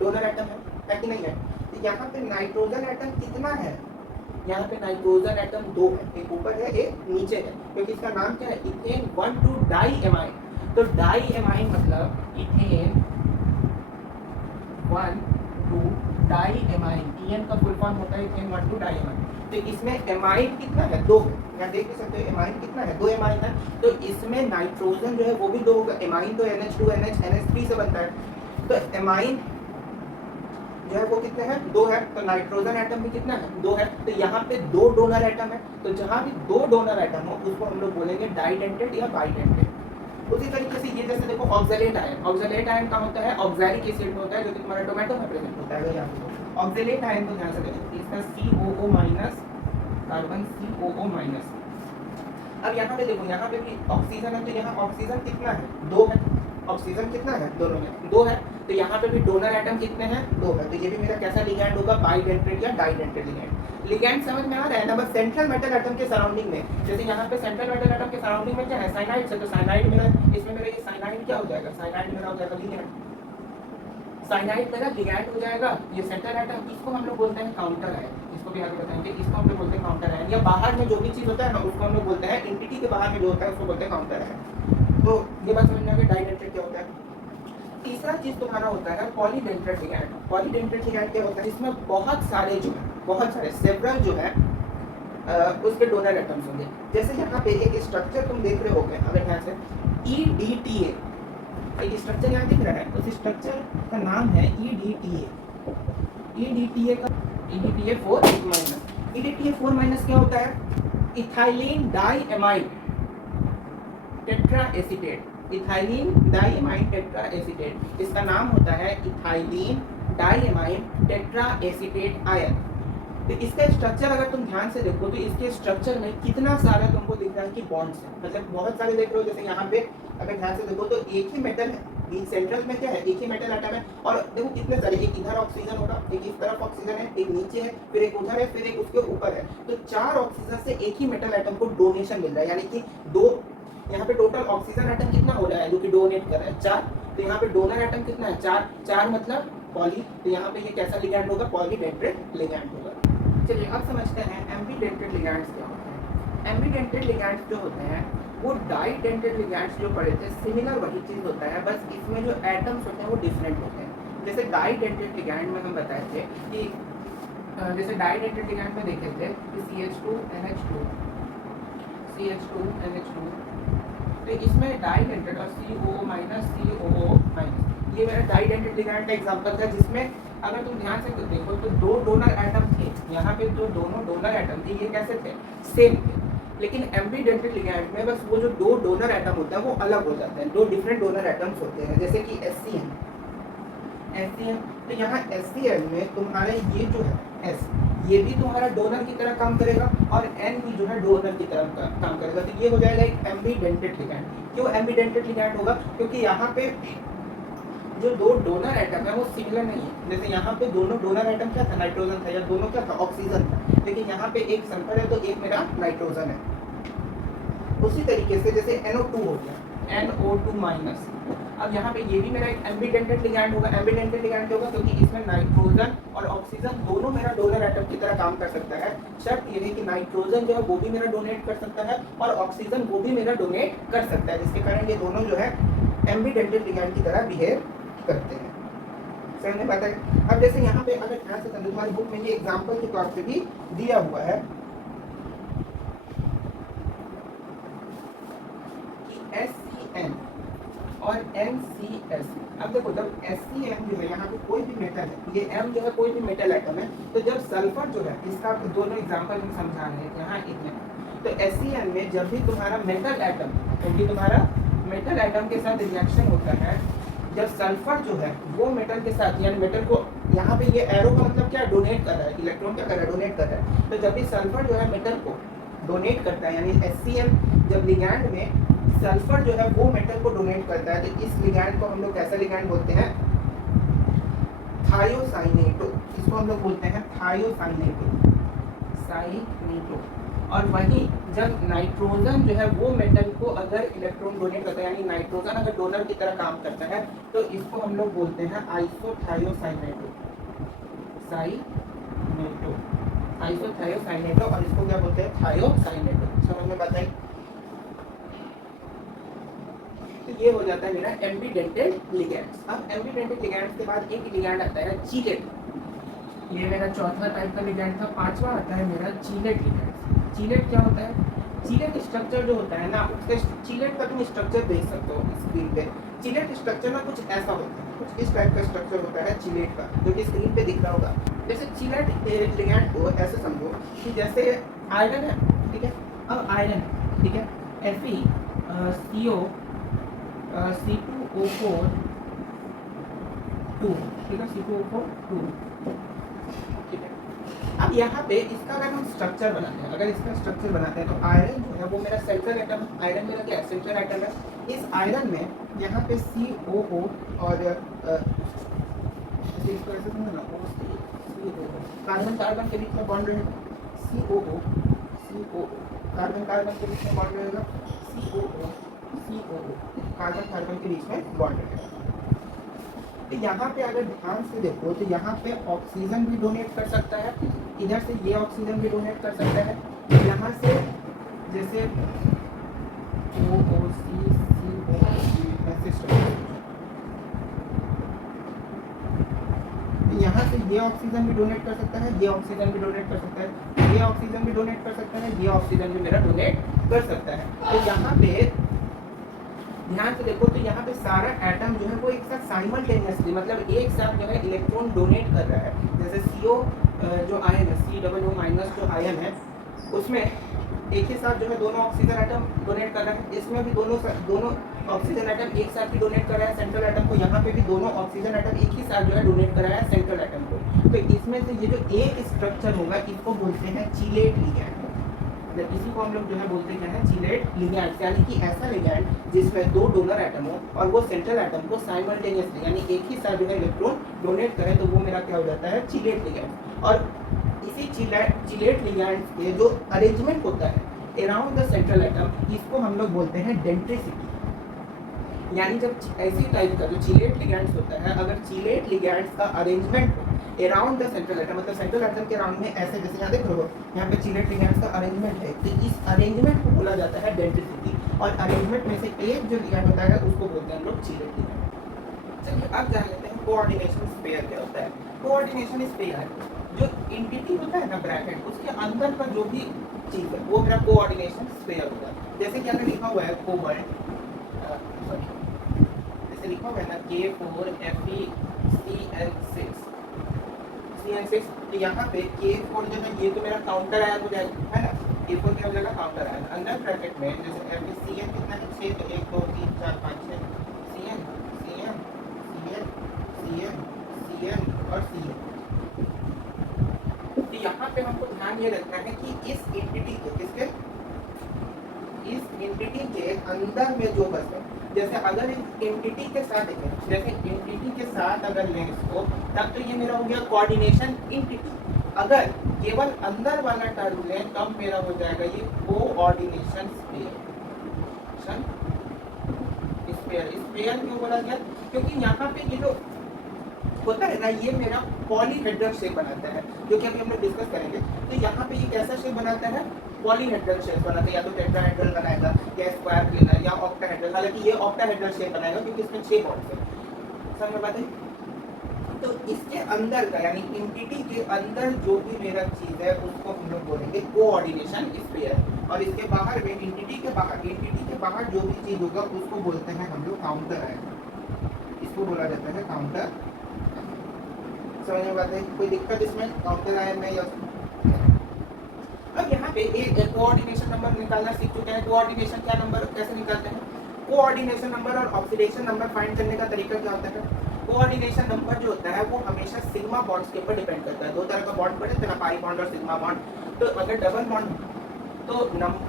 डोनर एटम है कि नहीं है। तो यहाँ पे नाइट्रोजन एटम कितना है, यहाँ पे नाइट्रोजन एटम 2 है, एक ऊपर है एक नीचे है, क्योंकि इसका नाम क्या है, इथेन 1,2 डाइएमाइन। तो डाई एमाइन मतलब इथेन 1 2 डाई एमाइन, ईएन का फुल फॉर्म होता है इथेन 1 2 डाई एमाइन। तो इसमें एमाइन कितना है, 2। यहाँ देख भी सकते हो एमाइन कितना है, 2 एमाइन है। तो इसमें नाइट्रोजन जो है वो भी 2 होगा। एमाइन तो NH2 NH3 से बनता है। तो एमाइन जो है वो कितने हैं, 2 है। तो नाइट्रोजन एटम भी कितना है, 2 है। तो यहाँ पे 2 डोनर एटम है। तो जहाँ भी 2 डोनर एटम हो उसको हम लोग बोलेंगे डाइडेंटेड या बाइडेंटेड। उसी तरीके से ये जैसे देखो ऑक्सलेट आयन, ऑक्सलेट आयन का होता है ऑक्सैलिक एसिड में होता है जो कि तुम्हारा टोमेटो में प्रेजेंट होता है। यहाँ ऑक्सलेट आयन को ध्यान से देखो, इसका COO minus carbon COO minus. अब यहाँ पे देखो, यहाँ पे भी ऑक्सीजन है। तो यहाँ ऑक्सीजन कितना है, 2 है। ऑक्सीजन कितना है, दोनों में 2 है। तो यहाँ पे भी डोनर एटम कितने हैं, 2 है। तो ये भी मेरा कैसा लिगैंड होगा, बाइडेंटेड या डाइडेंटेड लिगैंड। लिगैंड समझ में आ रहा है ना। बस सेंट्रल मेटल एटम के सराउंडिंग में, जैसे यहाँ पे सेंट्रल मेटल एटम के सराउंडिंग में क्या है, साइनाइड है। तो साइनाइड मेरा, इसमें मेरा ये साइनाइड क्या हो जाएगा, साइनाइड मेरा हो जाएगा लिगैंड। साइनाइड मेरा लिगैंड हो जाएगा। ये सेंट्रल एटम, इसको हम लोग बोलते हैं काउंटर आयन। इसको भी आगे बताएंगे। इसको हम लोग बोलते हैं काउंटर आयन। या बाहर में जो भी चीज होता है ना उसको हम लोग बोलते हैं, एंटिटी के बाहर में जो होता है उसको बोलते हैं काउंटर आयन। तो ये बात समझ में आ गई, डाइडेंटेड क्या होता है। तीसरा चीज तुम्हारा होता है पॉलीडेंटेड लिगैंड। पॉलीडेंटेड लिगैंड क्या होता है, इसमें बहुत सारे जो है, बहुत सारे सेवरल जो है उसके डोनर एटम्स होंगे। जैसे यहाँ पे एक स्ट्रक्चर तुम देख रहे होगे अगर ध्यान से, EDTA एक स्ट्रक्चर यहाँ दिख रहा है। उस स्ट्रक्चर का नाम है EDTA। EDTA का EDTA4 माइनस। EDTA4 माइनस क्या होता है, ethylene diamide tetra acetate. Ethylene diamide tetra acetate, इसका नाम होता है ethylene diamide tetra acetate ion. तो इसका स्ट्रक्चर अगर तुम ध्यान से देखो तो इसके स्ट्रक्चर में कितना सारा तुमको दिख रहा है कि बॉन्ड्स है, मतलब बहुत सारे देख रहे हो। जैसे यहाँ पे अगर ध्यान से देखो तो एक ही मेटल है, बीच सेंट्रल में क्या है, एक ही मेटल एटम है। और देखो कितने सारे, एक इधर ऑक्सीजन होगा, एक इस तरफ ऑक्सीजन है, एक नीचे है, फिर एक उधर है, फिर एक उसके ऊपर है। तो 4 ऑक्सीजन से एक ही मेटल एटम को डोनेशन मिल रहा है। यानी कि 2, यहाँ पे टोटल ऑक्सीजन एटम कितना हो रहा है जो कि डोनेट कर रहा है, 4। तो यहाँ पे डोनर एटम कितना है, 4 मतलब पॉली। तो यहाँ पे ये कैसा लिगैंड होगा, पॉलीडेंटेड लिगैंड होगा। चलिए अब समझते हैं एम्बीडेंटेड लिगैंड्स क्या होते हैं। एम्बीडेंटेड लिगैंड्स जो होते हैं वो डाइडेंटेड लिगैंड्स जो पढ़े थे, सिमिलर वही चीज होता है, बस इसमें जो एटम्स होते हैं वो डिफरेंट होते हैं। जैसे डाइडेंटेड लिगैंड में हम बताए थे कि जैसे डाइडेंटेड लिगैंड में देखे थे कि CH2 NH2 CH2 NH2। तो इसमें डाइडेंटेड और COO माइनस COO माइनस, ये मेरा डाइडेंटेड लिगैंड का एग्जांपल था। जिसमें अगर तुम ध्यान से देखो तो 2 डोनर एटम थे। यहाँ पे जो दोनों डोनर एटम थे ये कैसे थे, सेम थे। लेकिन एम्बीडेंटेड लिगैंड में बस वो जो 2 डोनर एटम होते हैं वो अलग हो जाते हैं, 2 डिफरेंट डोनर एटम्स होते हैं। जैसे कि SCN, तो यहाँ SCN में तुम्हारा ये जो है S, ये भी तुम्हारा डोनर की तरह काम करेगा और N भी जो है डोनर की तरह काम करेगा। तो ये हो जाएगा एक एम्बीडेंटेड लिगैंड। क्यों एम्बीडेंटेड लिगैंड होगा, क्योंकि यहाँ पे जो 2 डोनर एटम है वो सिमिलर नहीं है। जैसे यहाँ पे दोनों डोनर एटम क्या था, नाइट्रोजन था, या दोनों क्या था, ऑक्सीजन था। लेकिन यहाँ पे एक सल्फर है तो एक मेरा नाइट्रोजन है। उसी तरीके से जैसे NO2 हो गया, NO2 माइनस। अब यहाँ पे ये भी मेरा एक एम्बीडेंटेड लिगैंड होगा। एम्बीडेंटेड लिगैंड होगा क्योंकि इसमें नाइट्रोजन और ऑक्सीजन दोनों मेरा डोनर एटम की तरह काम कर सकता है। शर्त ये है कि नाइट्रोजन जो है वो भी मेरा डोनेट कर सकता है और ऑक्सीजन वो भी मेरा डोनेट कर सकता है, जिसके कारण ये दोनों जो है एम्बीडेंटेड लिगैंड की तरह बिहेव करते हैं। समझ में आता है। अब जैसे यहाँ पे अगर ध्यान से समझो, तुम्हारी बुक में ये एग्जांपल के तौर पे भी दिया हुआ है कि SCN और NCS। अब देखो जब SCN जो है यहाँ पे कोई भी मेटल है, ये M जो है कोई भी मेटल एटम है, तो जब सल्फर जो है, इसका दोनों एग्जांपल हम समझा रहे हैं यहाँ एक में। तो SCN में जब भी तुम्हारा मेटल एटम, क्योंकि तुम्हारा मेटल एटम के साथ रिएक्शन होता है, जब सल्फर जो है वो मेटल के साथ, यानी मेटल को, यहाँ पे ये एरो का मतलब क्या है, डोनेट कर रहा है, इलेक्ट्रॉन क्या कर रहा है, डोनेट कर रहा है। तो जब भी सल्फर जो है मेटल को डोनेट करता है, यानी SCN जब लिगैंड में सल्फर जो है वो मेटल को डोनेट करता है, तो इस लिगैंड को हम लोग कैसा लिगैंड बोलते हैं, थायोसाइनेटो। इसको हम लोग बोलते हैं थायोसाइनेटो, साइनेटो। और वहीं जब नाइट्रोजन जो है वो मेटल को अगर इलेक्ट्रॉन डोनेट करता है, यानी नाइट्रोजन अगर डोनर की तरह काम करता है, तो इसको हम लोग बोलते हैं आइसोथायोसाइनेटो, साइनेटो, आइसोथायोसाइनेटो। और इसको क्या बोलते हैं, थायोसाइनेटो। समझ में बात आई। तो ये हो जाता है मेरा एम्बीडेंटेड लिगैंड्स। अब एम्बीडेंटेड लिगैंड्स के बाद एक लिगैंड आता है चीलेट। ये मेरा चौथा टाइप का लिगैंड था। पांचवा आता है मेरा चीलेट लिगैंड। चीलेट क्या होता है? चीलेट स्ट्रक्चर जो होता है ना, उसके चीलेट का तुम स्ट्रक्चर देख सकते हो स्क्रीन पे। चीलेट स्ट्रक्चर ना कुछ ऐसा होता है, कुछ इस टाइप का स्ट्रक्चर होता है चीलेट का, जो कि स्क्रीन पे दिख रहा होगा। जैसे चीलेट लिगैंड को ऐसे समझो कि जैसे आयरन है, ठीक है। अब आयरन है, ठीक है, Fe C2O4 2, ठीक है, C2O4 2, ठीक है। अब यहाँ पे इसका अगर हम स्ट्रक्चर बनाते हैं, अगर इसका स्ट्रक्चर बनाते हैं तो आयरन जो है वो मेरा सेंट्रल एटम है। आयरन मेरा क्या है? सेंट्रल एटम है। इस आयरन में यहाँ पे COO और इसको ऐसे समझना, कार्बन कार्बन के बीच में बॉन्ड रहेगा, COO कार्बन कार्बन के बीच में बॉन्ड रहेगा, COO कार्बन कार्बन के बीच में बॉन्ड रहेगा। तो यहाँ पे अगर ध्यान से देखो तो यहाँ पे ऑक्सीजन भी डोनेट कर सकता है, इधर से ये ऑक्सीजन भी डोनेट कर सकता है, यहाँ से जैसे यहाँ से ये ऑक्सीजन भी डोनेट कर सकता है, ये ऑक्सीजन भी डोनेट कर सकता है, ये ऑक्सीजन भी डोनेट कर सकता है, ये ऑक्सीजन भी मेरा डोनेट कर सकता है। तो यहाँ पे ध्यान से देखो तो यहाँ पे सारा एटम जो है वो एक साथ साइमल्टेनियसली, मतलब एक साथ जो है इलेक्ट्रॉन डोनेट कर रहा है। जैसे CO जो आयन है, COO- जो आयन है, उसमें एक ही साथ जो है दोनों ऑक्सीजन एटम डोनेट कर रहा है। इसमें भी दोनों ऑक्सीजन एटम एक साथ भी डोनेट कर रहा है सेंट्रल एटम को। यहाँ पे भी दोनों ऑक्सीजन एटम एक ही साथ जो है डोनेट कर रहा है सेंट्रल एटम को। तो इसमें से ये जो एक स्ट्रक्चर होगा इसको बोलते हैं चीलेट लिगैंड। इसी को हम लोग जो है बोलते हैं चीलेट लिगैंड, यानी कि ऐसा लिगैंड जिसमें दो डोनर एटम हो और वो सेंट्रल एटम को साइमल्टेनियसली यानी एक ही साथ जो है इलेक्ट्रॉन डोनेट करे, तो वो मेरा क्या हो जाता है? चीलेट लिगैंड। और इसी चीलेट लिगैंड के जो अरेंजमेंट होता है अराउंड द सेंट्रल एटम, इसको हम लोग बोलते हैं डेंट्रिसिटी। यानी जब ऐसी टाइप का जो चीलेट लिगैंड्स होता है, अगर चीलेट लिगैंड्स का arrangement around the central atom, मतलब सेंट्रल एटम के अराउंड में ऐसे, जैसे यहाँ देख रहे हो यहाँ पे चीलेट लिगैंड्स का अरेंजमेंट है, तो इस अरेंजमेंट को बोला जाता है डेंट्रिसिटी। और अरेंजमेंट में से एक जो लिगैंड होता है उसको बोलते हैं हम लोग चीलेट लिगैंड। चलिए अब जान लेते हैं कोऑर्डिनेशन स्पेयर क्या होता है। कोऑर्डिनेशन स्पेयर जो एंटिटी होता है ना ब्रैकेट, उसके अंदर का जो भी चीज है वो मेरा कोऑर्डिनेशन स्पेयर होता है। जैसे कि हमने लिखा हुआ है कोबाल्ट, जैसे लिखा हुआ है ना K4Fe CN6, तो यहाँ पे K4 जो है ये तो मेरा काउंटर आयन हो जाएगा, है ना। K4 क्या हो जाएगा? Counter ion. अंदर ब्रैकेट में जैसे FeCN कितना है? 6, तो 1 2 3 4 5 6 CN CN CN CN CN और CN। तो यहाँ पे हमको ध्यान ये रखना है कि इस एंटिटी के अंदर में जो बस है, जैसे अगर इस एंटिटी के साथ देखें, जैसे एंटिटी के साथ अगर लें इसको, तब तो ये मेरा हो गया कोऑर्डिनेशन एंटिटी। अगर केवल अंदर वाला टर्म लें तब मेरा हो जाएगा ये कोऑर्डिनेशन स्पेयर। स्पेयर क्यों बोला गया? क्योंकि यहाँ पे ये जो होता है ना, ये मेरा पॉलीहेड्रल शेप बनाता है, जो कि अभी हम लोग डिस्कस करेंगे। तो यहाँ पे ये कैसा शेप बनाता है? पॉलीहेड्रल शेप बनाता है, या तो टेट्राहेड्रल बनाएगा या स्क्वायर प्लेनर या ऑक्टाहेड्रल। हालांकि ये ऑक्टाहेड्रल शेप बनाएगा क्योंकि इसमें 6 बॉन्ड्स हैं। समझ में बात है? तो इसके अंदर का यानी एंटिटी के अंदर जो भी मेरा चीज है उसको हम लोग बोलेंगे कोऑर्डिनेशन स्पेयर। और इसके बाहर में एंटिटी के बाहर जो भी चीज होगा उसको बोलते हैं हम लोग काउंटर आयन। इसको बोला जाता है काउंटर। समझ में बात है? कोई दिक्कत इसमें काउंटर आयन में? या अब यहाँ पे एक कोऑर्डिनेशन नंबर निकालना सीख चुके हैं। कोऑर्डिनेशन क्या नंबर कैसे निकालते हैं? कोऑर्डिनेशन नंबर और ऑक्सीडेशन नंबर फाइंड करने का तरीका क्या होता है? कोऑर्डिनेशन नंबर जो होता है वो हमेशा सिग्मा बॉन्ड्स के ऊपर डिपेंड करता है। दो तरह का बॉन्ड पड़े थे ना, पाई बॉन्ड और सिग्मा बॉन्ड। तो अगर डबल बॉन्ड तो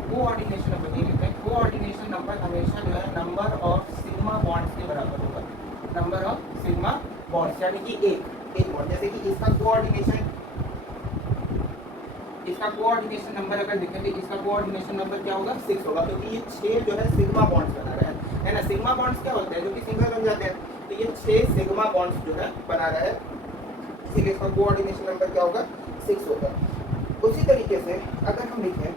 कोऑर्डिनेशन नंबर ये लिखते हैं, कोऑर्डिनेशन नंबर हमेशा जो है नंबर ऑफ सिग्मा बॉन्ड्स के बराबर होगा। नंबर ऑफ सिग्मा बॉन्ड्स यानी कि एक बॉन्ड। जैसे कि इसका कोऑर्डिनेशन नंबर अगर देखें तो इसका कोऑर्डिनेशन नंबर क्या होगा? 6 होगा, क्योंकि ये 6 जो है सिग्मा बॉन्ड्स बना रहा है ना। सिग्मा बॉन्ड्स क्या होते हैं? जो कि सिंगल बन जाते हैं। तो ये 6 सिग्मा बॉन्ड्स जो है बना रहा है, इसीलिए इसका कोऑर्डिनेशन नंबर क्या होगा? 6 होगा। उसी तरीके से अगर हम लिखें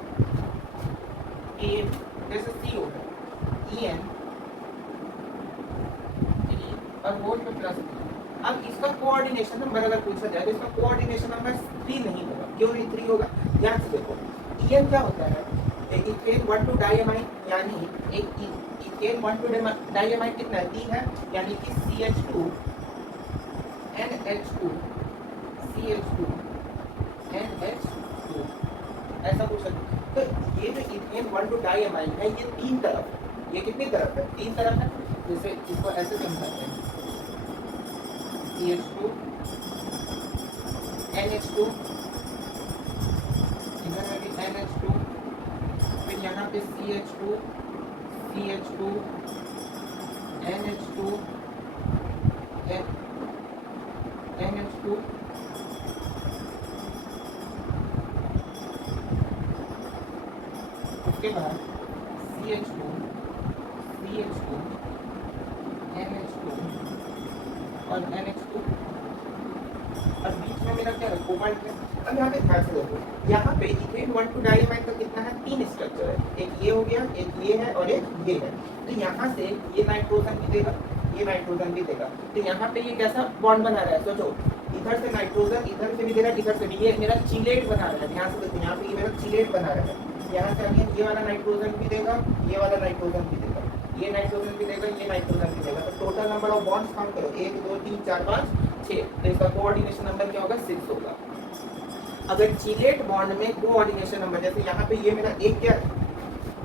कि जैसे CO है, EN और 4 पे प्लस 3। अब इसका कोऑर्डिनेशन नंबर अगर पूछा जाए तो इसका कोऑर्डिनेशन नंबर 3 नहीं होगा। क्यों नहीं 3 होगा? ध्यान से देखो, इथेन क्या होता है, एक इथेन 1 टू डाइअमाइन, यानी एक इथेन 1 टू डाइअमाइन कितना है? 3 है, यानी कि CH2 NH2 CH2 NH2 ऐसा कुछ है। तो ये जो इथेन 1 टू डाइअमाइन है ये 3 तरफ, ये कितनी तरफ है? 3 तरफ है। जैसे इसको ऐसे समझाते हैं, CH2 NH2, इधर है भी NH2, फिर यहाँ पे CH2 NH2 NH2, उसके बाद CH2 NH2 और NH2, और बीच में मेरा क्या है? कोबाल्ट है। अब यहाँ पे ध्यान से देखो, यहाँ पे इथेन 1 टू डाइअमाइन का कितना है? 3 स्ट्रक्चर है, एक ये हो गया, एक ये है और एक ये है। तो यहाँ से ये नाइट्रोजन भी देगा, ये नाइट्रोजन भी देगा। तो यहाँ पे ये कैसा बॉन्ड बना रहा है? सोचो, इधर से नाइट्रोजन इधर से भी दे रहा है, इधर से भी, ये मेरा चिलेट बना रहा है। ध्यान से देखो, यहाँ पे ये मेरा चिलेट बना रहा है। यहाँ से अगेन ये वाला नाइट्रोजन भी देगा, ये वाला नाइट्रोजन भी देगा, ये नाइट्रोजन भी देगा, ये नाइट्रोजन भी देगा। तो total number of bonds count करो, 1 2 3 4 5 6। तो इसका कोऑर्डिनेशन नंबर क्या होगा? 6 होगा। अगर चिलेट बॉन्ड में कोऑर्डिनेशन नंबर, जैसे यहाँ पे ये मेरा एक क्या है,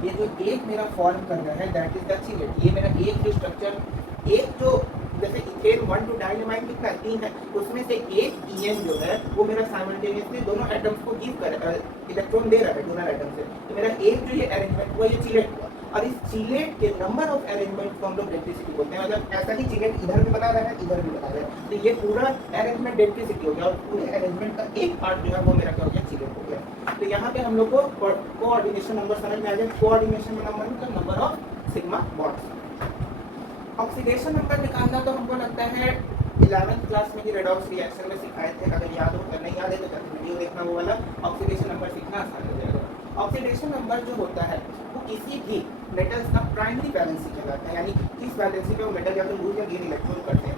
ये जो एक मेरा फॉर्म कर रहा है दैट इज द चिलेट। ये मेरा एक जो स्ट्रक्चर, एक जो जैसे इथेन 1 टू डाइअमाइन कितना है? 3 है, उसमें से एक EN जो है वो मेरा साइमल्टेनियसली दोनों एटम्स को गिव कर इलेक्ट्रॉन दे रहा है दोनों एटम से। तो मेरा एक जो ये अरेंजमेंट हुआ ये चिलेट हुआ, और इस चिलेट के नंबर ऑफ अरेंजमेंट को हम लोग डेंसिटी बोलते हैं। मतलब ऐसा ही चिलेट इधर भी बना रहा है, इधर भी बना रहा है, तो ये पूरा अरेंजमेंट डेंसिटी हो गया, और पूरे अरेंजमेंट का एक पार्ट जो है वो मेरा क्या हो गया? चिलेट हो गया। तो यहाँ पे हम लोग को कोऑर्डिनेशन नंबर समझ में आ जाए। कोऑर्डिनेशन नंबर मतलब number of sigma bonds. Oxidation number निकालना तो हमको लगता है 11th क्लास में ही रेडॉक्स रिएक्शन में सिखाए थे। अगर याद हो, अगर नहीं याद है तो वीडियो देखना, वो वाला ऑक्सीडेशन नंबर सीखना आसान हो जाएगा। ऑक्सीडेशन नंबर जो होता है वो किसी भी मेटल्स का प्राइमरी वैलेंसी कहलाता है, यानी किस वैलेंसी पे वो मेटल या तो लूज या गेन इलेक्ट्रॉन करते हैं।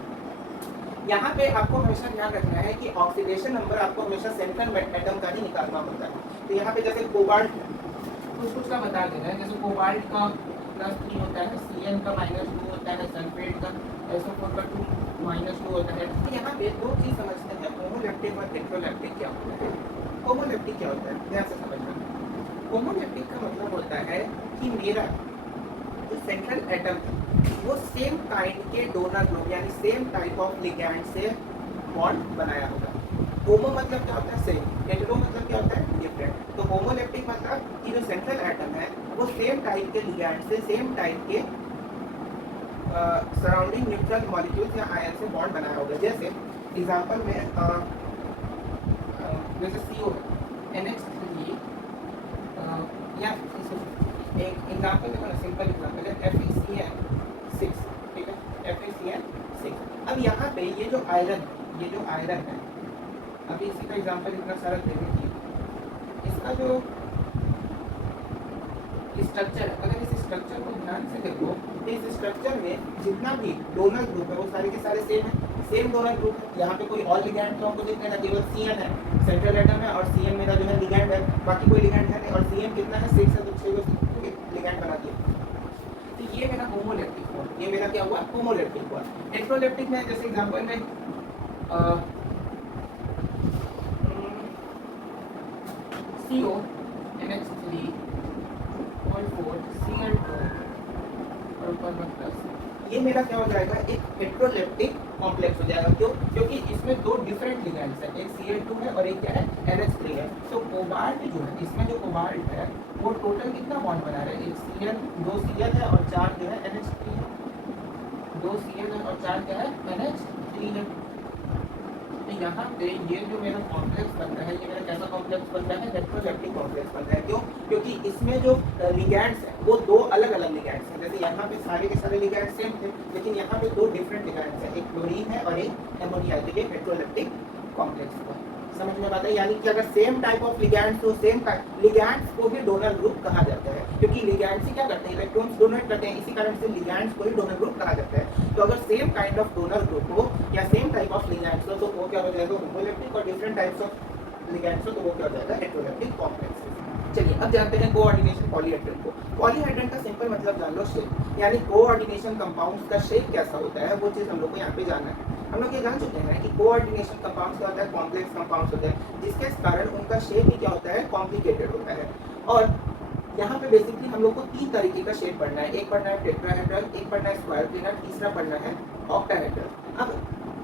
यहाँ पे आपको हमेशा ध्यान रखना है कि ऑक्सीडेशन नंबर आपको हमेशा सेंट्रल एटम का ही निकालना होता है। तो यहाँ पे जैसे कोबाल्ट कुछ का बता देना है, जैसे कोबाल्ट का +3 होता है, CN का -2 होता है, सल्फेट का SO4 का 2 होता है। तो यहाँ पे दो चीज समझते हैं, होमोलैप्टिक और हेटेरोलैप्टिक क्या होता है। होमोलैप्टिक क्या होता है? ध्यान से समझना। होमोलैप्टिक का मतलब होता है कि मेरा जो सेंट्रल एटम है वो सेम काइंड के डोनर ग्रुप यानी सेम टाइप ऑफ लिगैंड से बॉन्ड बनाया होगा। होमो मतलब क्या होता है? सेम। हेटेरो मतलब क्या होता है? डिफरेंट। तो होमोलैप्टिक मतलब कि जो सेंट्रल एटम है वो सेम टाइप के लिगैंड से, सेम टाइप के सराउंडिंग न्यूट्रल मॉलिक्यूल्स या आयन से बॉन्ड बनाया होगा। जैसे एग्जांपल में जैसे CO NH3 या एक एग्जांपल देखो ना, सिंपल एग्जांपल है FeCN6, ठीक है, FeCN6। अब यहाँ पे ये जो आयरन है, अभी इसी का एग्जांपल इतना सारा दे देखिए, इसका जो स्ट्रक्चर है, अगर इस स्ट्रक्चर को ध्यान से देखो तो इस स्ट्रक्चर में जितना भी डोनर ग्रुप है वो सारे के सारे सेम है, सेम डोनर ग्रुप है। यहाँ पे कोई और लिगैंड तो हमको दिख नहीं रहा, केवल CN है, सेंट्रल एटम है, और CN मेरा जो है लिगैंड है, बाकी कोई लिगैंड है नहीं। और CN कितना है? 6 है, तो 6 को लिगैंड बना दिया। तो ये मेरा होमोलैप्टिक हुआ, ये मेरा क्या हुआ? होमोलैप्टिक हुआ। हेटेरोलैप्टिक में जैसे एग्जांपल में CO NH3 और 4 Cl2 और ऊपर में प्लस, ये मेरा क्या हो जाएगा? एक हेटेरोलैप्टिक कॉम्प्लेक्स हो जाएगा। क्यों? क्योंकि इसमें दो डिफरेंट लिगैंड्स है, एक Cl2 है और एक क्या है? NH3 है। तो कोबाल्ट जो है, इसमें जो कोबाल्ट है वो टोटल कितना बॉन्ड बना रहा है? एक Cl, 2 Cl है और 4 जो है NH3 है, 2 Cl है और 4 क्या है? NH3 है। तो यहाँ पे ये जो मेरा कॉम्प्लेक्स बन रहा है, ये मेरा कैसा कॉम्प्लेक्स बन रहा है? हेटेरोलैप्टिक कॉम्प्लेक्स बन रहा है। क्यों? क्योंकि इसमें जो लिगैंड्स हैं वो दो अलग अलग लिगैंड्स हैं। जैसे यहाँ पे सारे के सारे लिगैंड्स सेम थे, लेकिन यहाँ पे दो डिफरेंट लिगैंड्स हैं, एक क्लोरीन है और एक एमोनिया है। तो ये हेटेरोलैप्टिक कॉम्प्लेक्स हुआ। समझ में आता है? यानी कि अगर सेम टाइप ऑफ लिगैंड्स हो, सेम लिगैंड्स को भी डोनर ग्रुप कहा जाता है, क्योंकि लिगैंड्स ही क्या करते हैं, इलेक्ट्रॉन्स डोनेट करते हैं, इसी कारण से लिगैंड्स को ही डोनर ग्रुप कहा जाता है। तो अगर same kind of donor group हो या सेम टाइप ऑफ लिगैंड्स हो तो वो क्या हो जाएगा, होमोलैप्टिक, और डिफरेंट टाइप्स ऑफ लिगैंड्स हो तो वो क्या हो जाएगा, हेटेरोलैप्टिक कॉम्प्लेक्स। चलिए अब जानते हैं कोऑर्डिनेशन पॉलीहेड्रल को। पॉलीहेड्रल का सिंपल मतलब जान लो, शेप, यानी कोऑर्डिनेशन कंपाउंड्स का शेप कैसा होता है वो चीज हम लोग को यहाँ पे जानना है। हम लोग ये जान चुके हैं कि कोऑर्डिनेशन कंपाउंड्स क्या होता है, कॉम्प्लेक्स कंपाउंड्स होते हैं, जिसके कारण उनका शेप भी क्या होता है, कॉम्प्लिकेटेड होता है। और यहाँ पे बेसिकली हम लोग को 3 तरीके का शेप पढ़ना है। एक पढ़ना है टेट्राहेड्रल, एक पढ़ना है स्क्वायर प्लेनर, तीसरा पढ़ना है ऑक्टाहेड्रल। अब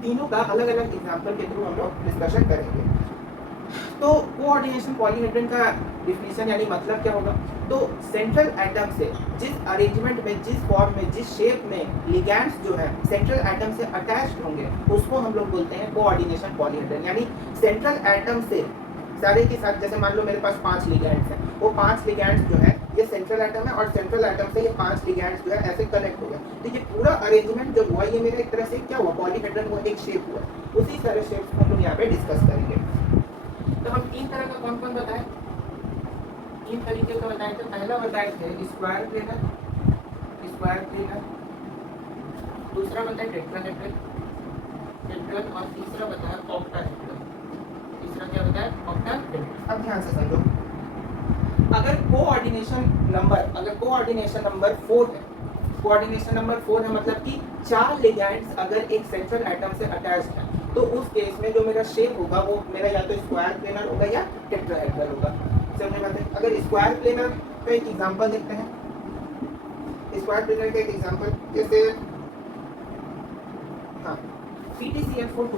तीनों का अलग अलग एग्जांपल के थ्रू हम लोग डिस्कशन करेंगे। तो कोऑर्डिनेशन पॉलीहेड्रल का डिफिनीशन यानी मतलब क्या होगा, तो सेंट्रल एटम से जिस अरेंजमेंट में, जिस फॉर्म में, जिस शेप में लिगैंड्स जो है सेंट्रल एटम से अटैच्ड होंगे उसको हम लोग बोलते हैं कोऑर्डिनेशन पॉलीहेड्रल। यानी सेंट्रल एटम से सारे के साथ, जैसे मान लो मेरे पास 5 लिगैंड्स हैं, वो 5 लिगैंड्स जो है ये सेंट्रल एटम है और सेंट्रल एटम से ये 5 लिगैंड्स जो है ऐसे कनेक्ट हो गए। तो ये पूरा अरेंजमेंट जो हुआ ये मेरा एक तरह से क्या हुआ, पॉलीहेड्रल हुआ, एक शेप हुआ। उसी तरह शेप को हम लोग यहाँ पे डिस्कस करेंगे। तो हम 3 तरह का कौन कौन बताएं, 3 तरीके का बताएं। तो पहला बताए थे स्क्वायर प्लेनर, दूसरा बताए टेट्राहेड्रल, और तीसरा बताया ऑक्टाहेड्रल। तीसरा क्या बताया, ऑक्टाहेड्रल। अब ध्यान से समझो, अगर कोऑर्डिनेशन नंबर 4 है, कोऑर्डिनेशन नंबर 4 है मतलब कि 4 लिगैंड्स अगर एक सेंट्रल एटम से अटैच्ड है तो उस केस में जो मेरा शेप होगा वो मेरा या तो स्क्वायर प्लेनर होगा या टेट्राहेड्रल होगा। समझ में आता है? अगर स्क्वायर प्लेनर का एक एग्जांपल देखते हैं, स्क्वायर प्लेनर का एक एग्जांपल जैसे हाँ PtCl4 2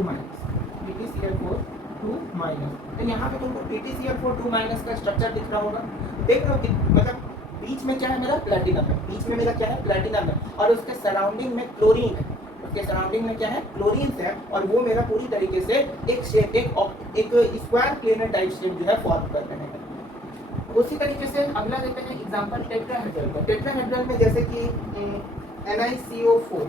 तो यहाँ पे तुमको PtCl4 2 का स्ट्रक्चर दिख रहा होगा। देख रहे हो कि मतलब बीच में क्या है, मेरा प्लैटिनम है, बीच में मेरा क्या है, प्लैटिनम है, और उसके सराउंडिंग में क्लोरीन है, उसके सराउंडिंग में क्या है, क्लोरीन है, और वो मेरा पूरी तरीके से एक शेप, एक स्क्वायर प्लेनर टाइप शेप जो है फॉर्म कर रहे हैं। उसी तरीके से अगला देखते हैं एग्जांपल टेट्राहेड्रल का। टेट्राहेड्रल में जैसे कि NiCO4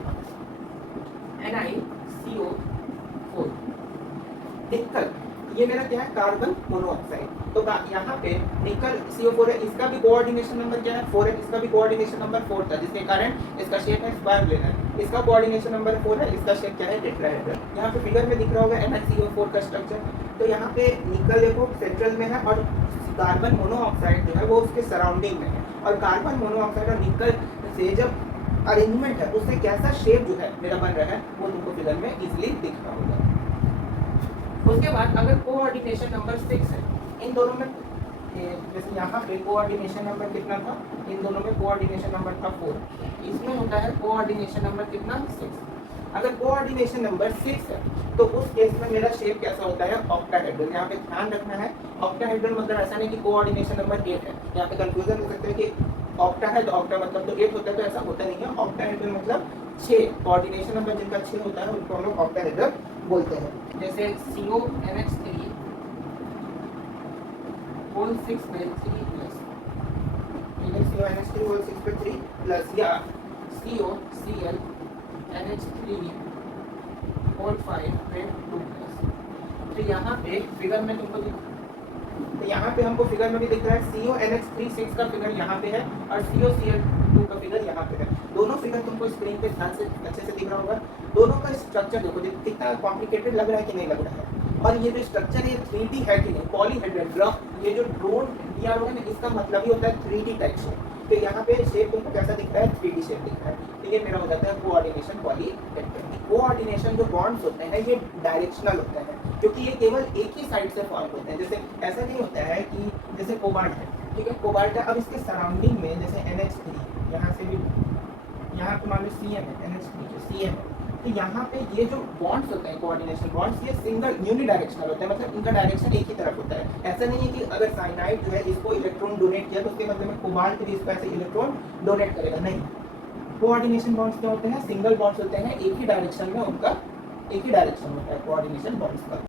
निकल, ये मेरा क्या है, कार्बन मोनोऑक्साइड। तो यहाँ पे निकल CO4 है, इसका भी कोऑर्डिनेशन नंबर क्या है, 4 है, इसका भी कोऑर्डिनेशन नंबर 4 था, जिसके कारण इसका शेप है स्क्वायर प्लेनर। इसका कोऑर्डिनेशन नंबर 4 है, इसका शेप क्या है, टेट्राहेड्रल। यहाँ पे फिगर में दिख रहा होगा NiCO4 का स्ट्रक्चर। तो यहाँ पे निकल देखो सेंट्रल में है और कार्बन मोनोऑक्साइड जो है वो उसके सराउंडिंग में है, और कार्बन मोनोऑक्साइड और निकल से जब अरेंजमेंट है उससे कैसा शेप जो है मेरा बन रहा है वो तुमको फिगर में इजीली दिख रहा होगा। उसके बाद अगर कोऑर्डिनेशन नंबर 6 है, इन दोनों में जैसे यहाँ पे कोऑर्डिनेशन नंबर कितना था, इन दोनों में कोऑर्डिनेशन नंबर था 4, इसमें होता है कोऑर्डिनेशन नंबर कितना, 6। अगर कोऑर्डिनेशन नंबर 6 है तो उस केस में मेरा शेप कैसा होता है, ऑक्टाहेड्रल। यहाँ पे ध्यान रखना है, ऑक्टाहेड्रल मतलब ऐसा नहीं कि कोऑर्डिनेशन नंबर 8 है। यहाँ पे कंफ्यूजन हो सकता है कि ऑक्टा है तो ऑक्टा मतलब तो 8 होता है, तो ऐसा होता नहीं है। ऑक्टाहेड्रल मतलब 6, कोऑर्डिनेशन नंबर जिनका 6 होता है उनको हम लोग ऑक्टाहेड्रल बोलते हैं। जैसे CONH3 होल 6 पे 3 प्लस, CONH3 होल 6 पे 3 प्लस, या COCl NH3 होल 5 पे 2 प्लस। तो यहाँ पे फिगर में तुमको तो यहाँ पे हमको फिगर में भी दिख रहा है CONH3 6 का फिगर यहाँ पे है और COCl2 का फिगर यहाँ पे है। दोनों फिगर तुमको स्क्रीन पे ध्यान से अच्छे से दिख रहा होगा। दोनों का स्ट्रक्चर देखो, कितना कॉम्प्लिकेटेड लग रहा है कि नहीं लग रहा है, और ये जो स्ट्रक्चर है 3D है कि नहीं, पॉलीहेड्रल ड्रम, ये जो ड्रोन दिया होगा ना इसका मतलब ही होता है 3D टाइप शेप। तो यहाँ पे शेप तुमको कैसा दिख रहा है, 3D शेप दिख रहा है। तो ये मेरा हो जाता है कोऑर्डिनेशन पॉलीहेड्रल। कोऑर्डिनेशन जो बॉन्ड्स होते हैं ये डायरेक्शनल होते हैं, क्योंकि ये केवल एक ही साइड से फॉर्म होते हैं। जैसे ऐसा नहीं होता है कि जैसे कोबाल्ट है, ठीक है, कोबाल्ट है, अब इसके सराउंडिंग में जैसे NH3 यहाँ से भी, यहाँ पे मान लो CM है, NH3 जो CM है, तो यहाँ पे ये जो बॉन्ड्स होते हैं कोऑर्डिनेशन बॉन्ड्स, ये सिंगल यूनिडायरेक्शनल होते हैं, मतलब इनका डायरेक्शन एक ही तरफ होता है। ऐसा नहीं है कि अगर साइनाइड जो है इसको इलेक्ट्रॉन डोनेट किया तो उसके मतलब में कोबाल्ट भी इसको ऐसे इलेक्ट्रॉन डोनेट करेगा, नहीं। कोऑर्डिनेशन बॉन्ड्स क्या होते हैं, सिंगल बॉन्ड्स होते हैं, एक ही डायरेक्शन में उनका एक ही डायरेक्शन होता है कोऑर्डिनेशन बॉन्ड्स का।